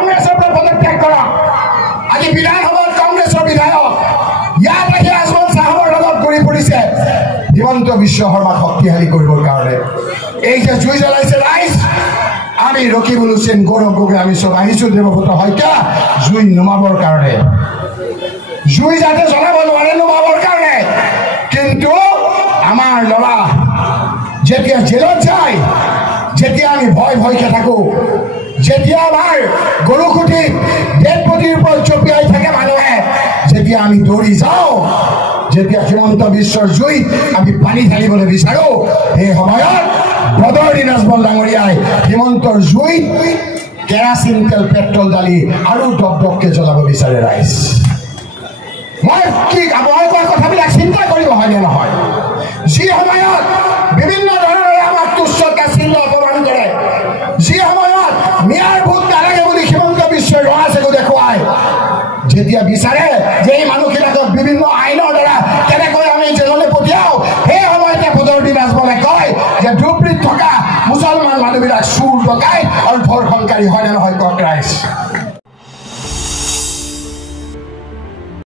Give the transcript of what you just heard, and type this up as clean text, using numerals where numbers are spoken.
কংগ্ৰেছৰ পৰা পদত্যাগ কৰক। আজি বিধানসভাত কংগ্ৰেছৰ বিধায়ক ইয়াত আহি আজমল চাহাবৰ লগত ঘূৰি ফুৰিছে হিমন্ত বিশ্ব শৰ্মাক শক্তিশালী কৰিবৰ কাৰণে। এই যে জুই জ্বলাইছে ৰাইজ, আমি ৰকিবুল হুছেইন, গৌৰৱ গগৈ, আমি চব আহিছোঁ দেৱব্ৰত শইকীয়া জুই নুমাবৰ কাৰণে, জুই যাতে জ্বলাব নোৱাৰে নুমাবৰ কাৰণে। কিন্তু আমাৰ ল'ৰা যেতিয়া জেলত যায়, যেতিয়া আমি ভয় ভয়কে থাকোঁ, যেতিয়া আমাৰ গৰুকুটি ডেড বডিৰ ওপৰত জঁপিয়াই থাকে মানুহে, যেতিয়া আমি দৌৰি যাওঁ, যেতিয়া হিমন্ত বিশ্বৰ জুইত আমি পানী ঢালিবলৈ বিচাৰোঁ, সেই সময়ত বদৰুদ্দিন আজমল ডাঙৰীয়াই হিমন্তৰ জুইত কেৰাচিন তেল পেট্ৰল ঢালি আৰু দপদপকে জ্বলাব বিচাৰে ৰাইজ। মই কোৱা কথাবিলাক চিন্তা কৰিব হয়নে নহয়? যি সময়ত বিভিন্ন ধৰণেৰে আমাক তুচ্ছ তাচ্ছিল্য অপমান কৰে, যি সময়ত মিয়াৰ ভোট নালাগে বুলি হিমন্ত বিশ্বই ৰঙা চেগু দেখুৱায়, যেতিয়া বিচাৰে যে এই মানুহবিলাকক বিভিন্ন আইনৰ দ্বাৰা কেনেকৈ আমি জেললৈ পঠিয়াওঁ, সেই সময়তে বদৰুদ্দিন আজমলে কয় যে ধুবুৰীত থকা মুছলমান মানুহবিলাক চুৰ ডকাইত আৰু ধৰ্ষণকাৰী হয়।